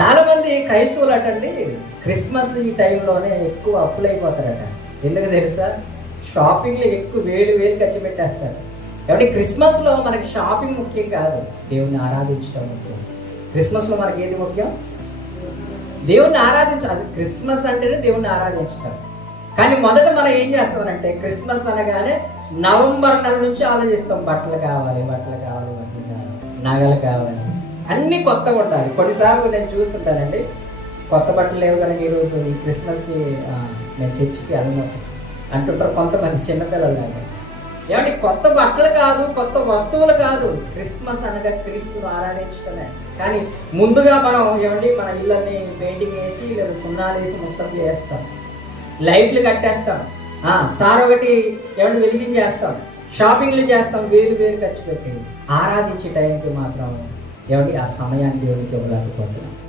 చాలా మంది క్రైస్తవులు అటండి క్రిస్మస్ ఈ టైంలోనే ఎక్కువ అప్పులైపోతారట. ఎందుకు తెలుసా? షాపింగ్లో ఎక్కువ వేలు వేలు ఖర్చు పెట్టేస్తారు. కాబట్టి క్రిస్మస్లో మనకి షాపింగ్ ముఖ్యం కాదు, దేవుణ్ణి ఆరాధించడం ముఖ్యం. క్రిస్మస్లో మనకి ఏది ముఖ్యం? దేవుణ్ణి ఆరాధించాలి. క్రిస్మస్ అంటేనే దేవుణ్ణి ఆరాధించడం. కానీ మొదట మనం ఏం చేస్తామంటే క్రిస్మస్ అనగానే నవంబర్ నెల నుంచి ఆలోచిస్తాం, బట్టలు కావాలి, బట్టలు కావాలి, బట్టలు కావాలి, నగలు కావాలి, అన్నీ కొత్తగా ఉండాలి. కొన్నిసార్లు నేను చూస్తుంటానండి, కొత్త బట్టలు లేవు కనుక ఈరోజు ఈ క్రిస్మస్కి నేను చర్చికి వెళ్ళను అంటుంటారు కొంతమంది చిన్నపిల్లలు లాగా. ఏమంటే కొత్త బట్టలు కాదు, కొత్త వస్తువులు కాదు, క్రిస్మస్ అనగా క్రీస్తును ఆరాధించడమే. కానీ ముందుగా మనం ఏమండి మన ఇళ్ళని పెయింటింగ్ వేసి లేదా సున్నాలు వేసి ముస్తఫలు వేస్తాం, లైట్లు కట్టేస్తాం, స్టార్ ఒకటి ఏమంటే వెలిగించేస్తాం, షాపింగ్లు చేస్తాం, వేలు వేలు ఖర్చు పెట్టి. ఆరాధించే టైంకి మాత్రం ఏమంటే ఆ సమయాన్ని దేవుడికి ఇవ్వలేకపోతున్నాం.